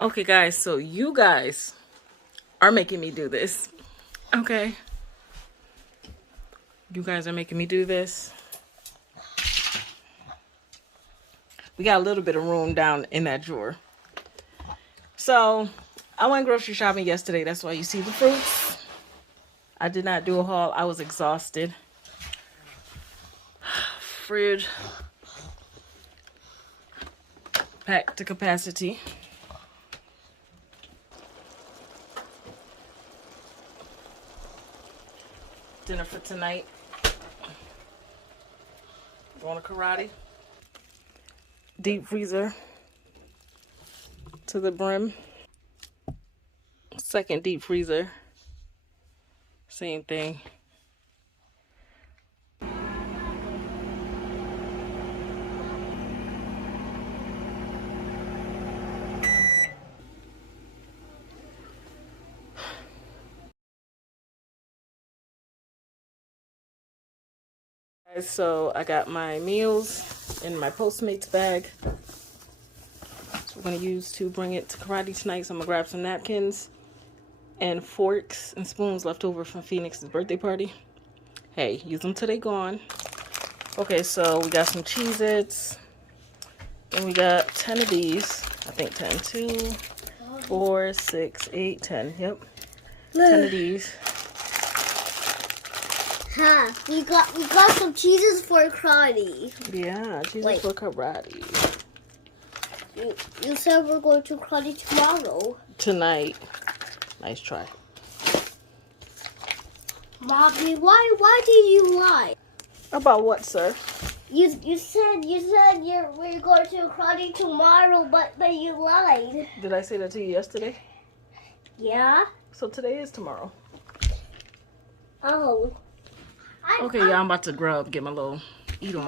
Okay, guys, so you guys are making me do this. Okay. You guys are making me do this. We got a little bit of room down in that drawer. So, I went grocery shopping yesterday. That's why you see the fruits. I did not do a haul. I was exhausted. Fridge packed to capacity. Dinner for tonight. Going to karate. Deep freezer to the brim. Second deep freezer. Same thing. So I got my meals in my Postmates bag. So we're going to use to bring it to karate tonight. So I'm going to grab some napkins and forks and spoons left over from Phoenix's birthday party. Hey, use them till they gone. Okay, so we got some Cheez-Its. And we got 10 of these. I think 10. 2, 4, 6, 8, 10. Yep. 10 of these. Huh, we got some cheeses for karate. Yeah, cheeses for karate. You said we're going to karate tomorrow. Tonight. Nice try. Mommy, why did you lie? About what, sir? You said we're going to karate tomorrow, but you lied. Did I say that to you yesterday? Yeah. So today is tomorrow. Oh. Okay, yeah, I'm about to grub, get my little eat on.